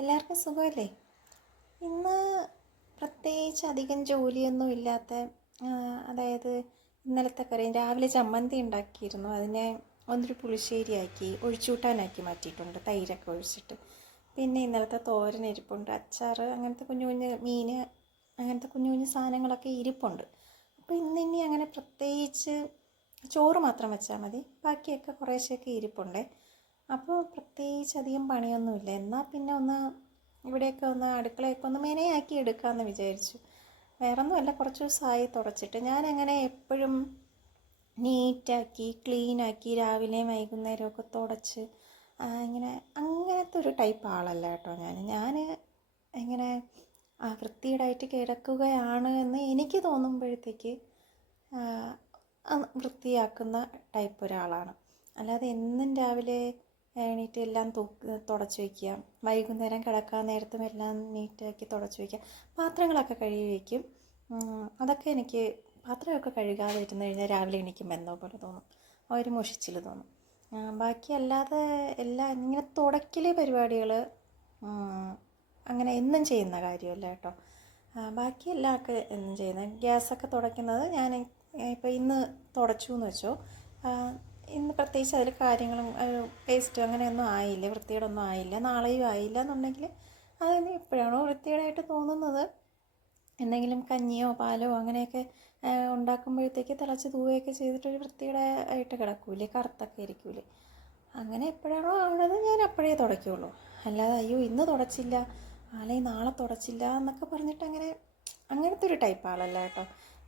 എല്ലാവർക്കും സുഖമല്ലേ? ഇന്ന് പ്രത്യേകിച്ച് അധികം ജോലിയൊന്നും ഇല്ലാത്ത, അതായത് ഇന്നലത്തെ കറി രാവിലെ ചമ്മന്തി ഉണ്ടാക്കിയിരുന്നു. അതിനെ ഒന്നൊരു പുളിശ്ശേരിയാക്കി ഒഴിച്ചുകൂട്ടാനാക്കി മാറ്റിയിട്ടുണ്ട്, തൈരൊക്കെ ഒഴിച്ചിട്ട്. പിന്നെ ഇന്നലത്തെ തോരൻ ഇരിപ്പുണ്ട്, അച്ചാർ, അങ്ങനത്തെ കുഞ്ഞു കുഞ്ഞ് മീൻ, അങ്ങനത്തെ കുഞ്ഞു കുഞ്ഞു സാധനങ്ങളൊക്കെ ഇരിപ്പുണ്ട്. അപ്പോൾ ഇന്നിനി അങ്ങനെ പ്രത്യേകിച്ച് ചോറ് മാത്രം വെച്ചാൽ മതി, ബാക്കിയൊക്കെ കുറേശ്ശെയൊക്കെ ഇരിപ്പുണ്ട്. അപ്പോൾ പ്രത്യേകിച്ച് അധികം പണിയൊന്നുമില്ല. എന്നാൽ പിന്നെ ഇവിടെയൊക്കെ അടുക്കളയൊക്കെ മെനയാക്കി എടുക്കാമെന്ന് വിചാരിച്ചു. വേറൊന്നുമല്ല, കുറച്ച് ദിവസമായി തുടച്ചിട്ട്. ഞാനങ്ങനെ എപ്പോഴും നീറ്റാക്കി ക്ലീനാക്കി രാവിലെയും വൈകുന്നേരമൊക്കെ തുടച്ച് ഇങ്ങനെ അങ്ങനത്തെ ഒരു ടൈപ്പ് ആളല്ല കേട്ടോ. ഞാൻ ഇങ്ങനെ വൃത്തികേടായിട്ട് കിടക്കുകയാണ് എന്ന് എനിക്ക് തോന്നുമ്പോഴത്തേക്ക് വൃത്തിയാക്കുന്ന ടൈപ്പ് ഒരാളാണ്. അല്ലാതെ എന്നും രാവിലെ എണീറ്റ് എല്ലാം തുടച്ച് വയ്ക്കുക, വൈകുന്നേരം കിടക്കാൻ നേരത്തും എല്ലാം നീറ്റാക്കി തുടച്ച് വയ്ക്കുക, പാത്രങ്ങളൊക്കെ കഴുകി വയ്ക്കും. അതൊക്കെ എനിക്ക് പാത്രമൊക്കെ കഴുകാതെ ഇരുന്ന് കഴിഞ്ഞാൽ രാവിലെ എണീക്കുമ്പോൾ എന്തോ പോലെ തോന്നും, ഒരു മുഷിച്ചിൽ തോന്നും. ബാക്കി അല്ലാതെ എല്ലാം ഇങ്ങനെ തുടയ്ക്കൽ പരിപാടികൾ അങ്ങനെ എന്നും ചെയ്യുന്ന കാര്യമല്ല കേട്ടോ. ബാക്കി എല്ലാം ഒക്കെ എന്നും ചെയ്യുന്നത്. ഗ്യാസൊക്കെ തുടയ്ക്കുന്നത് ഞാൻ ഇപ്പോൾ ഇന്ന് തുടച്ചു എന്ന് വെച്ചോ, ഇന്ന് പ്രത്യേകിച്ച് അതിൽ കാര്യങ്ങളും പേസ്റ്റ് അങ്ങനെയൊന്നും ആയില്ല, വൃത്തികേടൊന്നും ആയില്ല, നാളെയും ആയില്ല എന്നുണ്ടെങ്കിൽ അതിന് എപ്പോഴാണോ വൃത്തികേടായിട്ട് തോന്നുന്നത്, എന്തെങ്കിലും കഞ്ഞിയോ പാലോ അങ്ങനെയൊക്കെ ഉണ്ടാക്കുമ്പോഴത്തേക്ക് തിളച്ച് തൂവുകയൊക്കെ ചെയ്തിട്ടൊരു വൃത്തികേടായിട്ട് കിടക്കൂലേ, കറുത്തൊക്കെ ഇരിക്കൂലേ, അങ്ങനെ എപ്പോഴാണോ ആവുന്നത് ഞാൻ അപ്പോഴേ തുടയ്ക്കുള്ളൂ. അല്ലാതെ അയ്യോ ഇന്ന് തുടച്ചില്ല അല്ലെങ്കിൽ നാളെ തുടച്ചില്ല എന്നൊക്കെ പറഞ്ഞിട്ട് അങ്ങനത്തെ ഒരു ടൈപ്പ് ആളല്ല കേട്ടോ.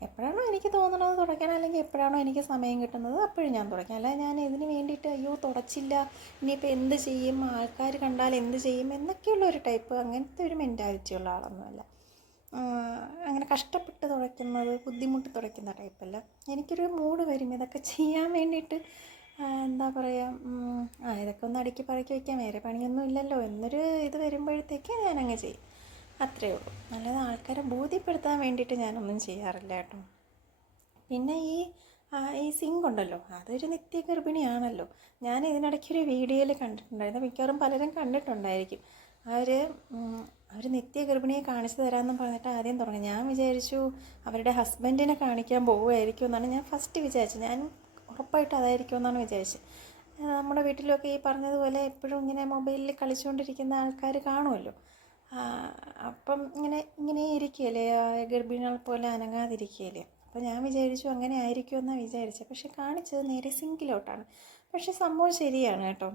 എപ്പോഴാണോ എനിക്ക് തോന്നുന്നത് തുടയ്ക്കാൻ, അല്ലെങ്കിൽ എപ്പോഴാണോ എനിക്ക് സമയം കിട്ടുന്നത് അപ്പോഴും ഞാൻ തുടയ്ക്കാം. അല്ല ഞാൻ ഇതിന് വേണ്ടിയിട്ട് അയ്യോ തുടച്ചില്ല ഇനിയിപ്പോൾ എന്ത് ചെയ്യും, ആൾക്കാർ കണ്ടാൽ എന്ത് ചെയ്യും എന്നൊക്കെയുള്ള ഒരു ടൈപ്പ്, അങ്ങനത്തെ ഒരു മെൻറ്റാലിറ്റി ഉള്ള ആളൊന്നുമല്ല. അങ്ങനെ കഷ്ടപ്പെട്ട് തുടയ്ക്കുന്നത്, ബുദ്ധിമുട്ട് തുടയ്ക്കുന്ന ടൈപ്പല്ല. എനിക്കൊരു മൂഡ് വരും ഇതൊക്കെ ചെയ്യാൻ വേണ്ടിയിട്ട്, എന്താ പറയുക, ഇതൊക്കെ ഒന്ന് അടുക്കി പറക്കി വയ്ക്കാം, വേറെ പണിയൊന്നും ഇല്ലല്ലോ എന്നൊരു ഇത് വരുമ്പോഴത്തേക്ക് ഞാനങ്ങ് ചെയ്യും, അത്രയേ ഉള്ളൂ. അല്ലാതെ ആൾക്കാരെ ബോധ്യപ്പെടുത്താൻ വേണ്ടിയിട്ട് ഞാനൊന്നും ചെയ്യാറില്ല കേട്ടോ. പിന്നെ ഈ സിങ്ക് ഉണ്ടല്ലോ, അതൊരു നിത്യ ഗർഭിണിയാണല്ലോ. ഞാൻ ഇതിനിടയ്ക്കൊരു വീഡിയോയിൽ കണ്ടിട്ടുണ്ടായിരുന്നു, മിക്കവാറും പലരും കണ്ടിട്ടുണ്ടായിരിക്കും. അവർ നിത്യ ഗർഭിണിയെ കാണിച്ചു തരാമെന്നും പറഞ്ഞിട്ട് ആദ്യം തുടങ്ങി. ഞാൻ വിചാരിച്ചു അവരുടെ ഹസ്ബൻഡിനെ കാണിക്കാൻ പോവുമായിരിക്കും എന്നാണ് ഞാൻ ഫസ്റ്റ് വിചാരിച്ചത്. ഞാൻ ഉറപ്പായിട്ടും അതായിരിക്കും എന്നാണ് വിചാരിച്ചത്. നമ്മുടെ വീട്ടിലൊക്കെ ഈ പറഞ്ഞതുപോലെ എപ്പോഴും ഇങ്ങനെ മൊബൈലിൽ കളിച്ചുകൊണ്ടിരിക്കുന്ന ആൾക്കാർ കാണുമല്ലോ. അപ്പം ഇങ്ങനെ ഇരിക്കുകയല്ലേ, ഗർഭിണികൾ പോലെ അനങ്ങാതിരിക്കുകയല്ലേ. അപ്പോൾ ഞാൻ വിചാരിച്ചു അങ്ങനെ ആയിരിക്കുമെന്നാണ് വിചാരിച്ചത്. പക്ഷെ കാണിച്ചത് നേരെ സിങ്കിലോട്ടാണ്. പക്ഷെ സംഭവം ശരിയാണ് കേട്ടോ.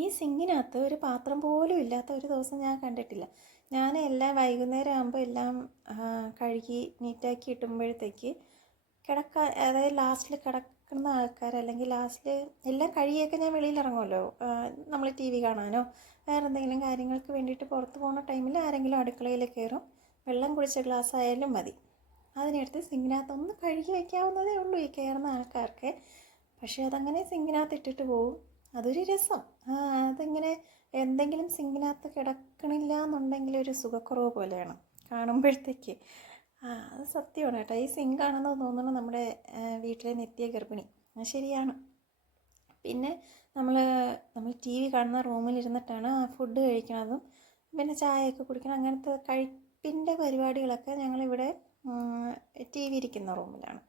ഈ സിങ്കിനകത്ത് ഒരു പാത്രം പോലും ഇല്ലാത്ത ഒരു ദിവസം ഞാൻ കണ്ടിട്ടില്ല. ഞാൻ എല്ലാം വൈകുന്നേരം ആകുമ്പോൾ എല്ലാം കഴുകി നീറ്റാക്കി ഇട്ടുമ്പോഴത്തേക്ക് അതായത് ലാസ്റ്റിൽ കിടക്കുന്ന ആൾക്കാർ, അല്ലെങ്കിൽ ലാസ്റ്റിൽ എല്ലാം കഴുകിയൊക്കെ ഞാൻ വെളിയിൽ ഇറങ്ങുമല്ലോ, നമ്മൾ ടി വി കാണാനോ വേറെ എന്തെങ്കിലും കാര്യങ്ങൾക്ക് വേണ്ടിയിട്ട് പുറത്ത് പോകുന്ന ടൈമിൽ ആരെങ്കിലും അടുക്കളയിൽ കയറും, വെള്ളം കുടിച്ച ഗ്ലാസ് ആയാലും മതി, അതിനെടുത്ത് സിങ്കിനകത്ത് ഒന്ന് കഴുകി വയ്ക്കാവുന്നതേ ഉള്ളൂ ഈ കയറുന്ന ആൾക്കാർക്ക്. പക്ഷേ അതങ്ങനെ സിങ്കിനകത്ത് ഇട്ടിട്ട് പോവും. അതൊരു രസം. അതിങ്ങനെ എന്തെങ്കിലും സിങ്കിനകത്ത് കിടക്കണില്ല എന്നുണ്ടെങ്കിൽ ഒരു സുഖക്കുറവ് പോലെയാണ് കാണുമ്പോഴത്തേക്ക്. അത് സത്യമാണ് കേട്ടോ. ഈ സിങ്കാണെന്ന് തോന്നുന്നു നമ്മുടെ വീട്ടിലെ നിത്യ ഗർഭിണി. ശരിയാണ്. പിന്നെ നമ്മൾ ടി വി കാണുന്ന റൂമിലിരുന്നിട്ടാണ് ഫുഡ് കഴിക്കണതും പിന്നെ ചായയൊക്കെ കുടിക്കണം. അങ്ങനത്തെ കഴിപ്പിൻ്റെ പരിപാടികളൊക്കെ ഞങ്ങളിവിടെ ടി വി ഇരിക്കുന്ന റൂമിലാണ്.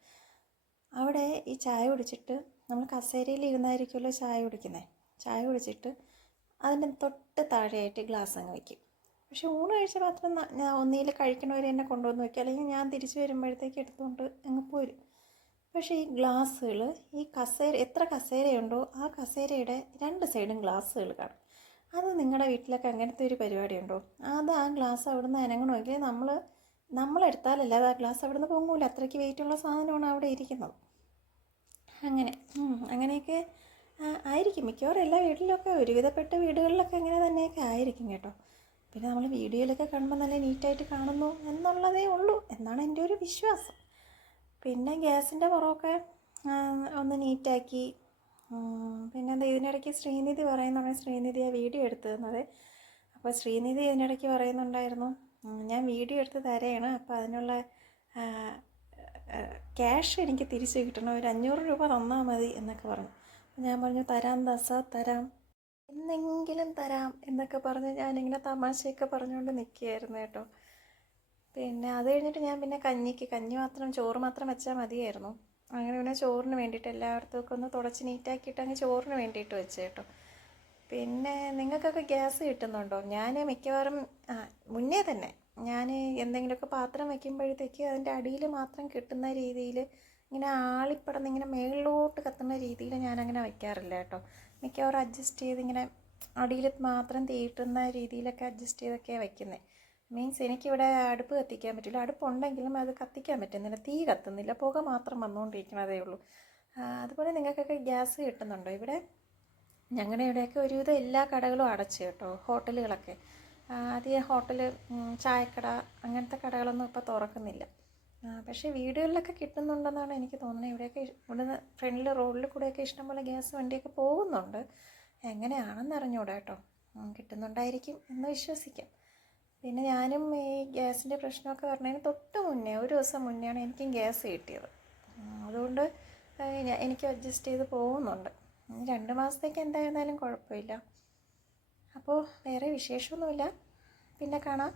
അവിടെ ഈ ചായ കുടിച്ചിട്ട് നമ്മൾ കസേരയിൽ ഇരുന്നായിരിക്കുമല്ലോ ചായ കുടിക്കുന്നത്. ചായ കുടിച്ചിട്ട് അതിൻ്റെ തൊട്ട് താഴെയായിട്ട് ഗ്ലാസ് അങ്ങ് വയ്ക്കും. പക്ഷെ ഊണ് കഴിച്ച പാത്രം ഞാൻ ഒന്നിയിൽ കഴിക്കണവർ എന്നെ കൊണ്ടുവന്ന് വയ്ക്കും, അല്ലെങ്കിൽ ഞാൻ തിരിച്ച് വരുമ്പോഴത്തേക്ക് എടുത്തുകൊണ്ട് അങ്ങ് പോരും. പക്ഷേ ഈ ഗ്ലാസ്സുകൾ, ഈ എത്ര കസേരയുണ്ടോ ആ കസേരയുടെ രണ്ട് സൈഡും ഗ്ലാസ്സുകൾ കാണും. അത് നിങ്ങളുടെ വീട്ടിലൊക്കെ അങ്ങനത്തെ ഒരു പരിപാടി ഉണ്ടോ? ആ ഗ്ലാസ് അവിടെ നിന്ന് അനങ്ങണമെങ്കിൽ നമ്മളെടുത്താലല്ലാതെ ആ ഗ്ലാസ് അവിടെ നിന്ന് പൊങ്ങൂല, അത്രയ്ക്ക് വെയിറ്റുള്ള സാധനമാണ് അവിടെ ഇരിക്കുന്നത്. അങ്ങനെയൊക്കെ ആയിരിക്കും മിക്കവാറും എല്ലാ വീട്ടിലൊക്കെ, ഒരുവിധപ്പെട്ട വീടുകളിലൊക്കെ അങ്ങനെ തന്നെയൊക്കെ ആയിരിക്കും കേട്ടോ. പിന്നെ നമ്മൾ വീഡിയോയിലൊക്കെ കാണുമ്പോൾ നല്ല നീറ്റായിട്ട് കാണുന്നു എന്നുള്ളതേ ഉള്ളൂ എന്നാണ് എൻ്റെ ഒരു വിശ്വാസം. പിന്നെ ഗ്യാസിൻ്റെ പുറമൊക്കെ ഒന്ന് നീറ്റാക്കി. പിന്നെ ഇതിനിടയ്ക്ക് ശ്രീനിധി പറയുന്നുണ്ടെങ്കിൽ ശ്രീനിധി ആ വീഡിയോ എടുത്തു തന്നത്. അപ്പോൾ ശ്രീനിധി ഇതിനിടയ്ക്ക് പറയുന്നുണ്ടായിരുന്നു, ഞാൻ വീഡിയോ എടുത്ത് തരാണ്, അപ്പോൾ അതിനുള്ള ക്യാഷ് എനിക്ക് തിരിച്ച് കിട്ടണം, ഒരു 500 രൂപ തന്നാൽ മതി എന്നൊക്കെ പറഞ്ഞു. ഞാൻ പറഞ്ഞു തരാം ദാസ തരാം. എന്നെങ്കിലും തരാം എന്നൊക്കെ പറഞ്ഞ് ഞാനിങ്ങനെ തമാശയൊക്കെ പറഞ്ഞുകൊണ്ട് നിൽക്കുകയായിരുന്നു കേട്ടോ. പിന്നെ അത് കഴിഞ്ഞിട്ട് ഞാൻ പിന്നെ കഞ്ഞി മാത്രം, ചോറ് മാത്രം വെച്ചാൽ മതിയായിരുന്നു. അങ്ങനെ പിന്നെ ചോറിന് വേണ്ടിയിട്ട് എല്ലായിടത്തുമൊക്കെ ഒന്ന് തുടച്ച് നീറ്റാക്കിയിട്ട് അങ്ങ് ചോറിന് വേണ്ടിയിട്ട് വെച്ച് കേട്ടോ. പിന്നെ നിങ്ങൾക്കൊക്കെ ഗ്യാസ് കിട്ടുന്നുണ്ടോ? ഞാൻ മിക്കവാറും മുന്നേ തന്നെ ഞാൻ എന്തെങ്കിലുമൊക്കെ പാത്രം വയ്ക്കുമ്പോഴത്തേക്ക് അതിൻ്റെ അടിയിൽ മാത്രം കിട്ടുന്ന രീതിയിൽ ഇങ്ങനെ ആളിപ്പടന്ന് ഇങ്ങനെ മേളിലോട്ട് കത്തുന്ന രീതിയിൽ ഞാനങ്ങനെ വയ്ക്കാറില്ല കേട്ടോ. മിക്കവാറും അഡ്ജസ്റ്റ് ചെയ്ത് ഇങ്ങനെ അടിയിൽ മാത്രം തീട്ടുന്ന രീതിയിലൊക്കെ അഡ്ജസ്റ്റ് ചെയ്തൊക്കെയാണ് വയ്ക്കുന്നത്. മീൻസ് എനിക്കിവിടെ അടുപ്പ് കത്തിക്കാൻ പറ്റില്ല. അടുപ്പുണ്ടെങ്കിലും അത് കത്തിക്കാൻ പറ്റുന്നില്ല, തീ കത്തുന്നില്ല, പുക മാത്രം വന്നുകൊണ്ടിരിക്കുന്നതേ ഉള്ളൂ. അതുപോലെ നിങ്ങൾക്കൊക്കെ ഗ്യാസ് കിട്ടുന്നുണ്ടോ? ഇവിടെ ഞങ്ങളുടെ ഇവിടെയൊക്കെ ഒരുവിധം എല്ലാ കടകളും അടച്ചു കേട്ടോ, ഹോട്ടലുകളൊക്കെ. അധികം ഹോട്ടൽ, ചായക്കട അങ്ങനത്തെ കടകളൊന്നും ഇപ്പോൾ തുറക്കുന്നില്ല. പക്ഷേ വീടുകളിലൊക്കെ കിട്ടുന്നുണ്ടെന്നാണ് എനിക്ക് തോന്നുന്നത്. ഇവിടെയൊക്കെ ഇവിടുന്ന് ഫ്രണ്ടിൽ റോഡിൽ കൂടെയൊക്കെ ഇഷ്ടംപോലെ ഗ്യാസ് വണ്ടിയൊക്കെ പോകുന്നുണ്ട്. എങ്ങനെയാണെന്ന് അറിഞ്ഞൂടാ കേട്ടോ. കിട്ടുന്നുണ്ടായിരിക്കും എന്ന് വിശ്വസിക്കാം. പിന്നെ ഞാനും ഈ ഗ്യാസിൻ്റെ പ്രശ്നമൊക്കെ പറഞ്ഞതിന് തൊട്ട് മുന്നേ, ഒരു ദിവസം മുന്നെയാണ് എനിക്കും ഗ്യാസ് കിട്ടിയത്. അതുകൊണ്ട് എനിക്ക് അഡ്ജസ്റ്റ് ചെയ്ത് പോകുന്നുണ്ട്. 2 മാസത്തേക്ക് എന്തായിരുന്നാലും കുഴപ്പമില്ല. അപ്പോൾ വേറെ വിശേഷമൊന്നുമില്ല. പിന്നെ കാണാം.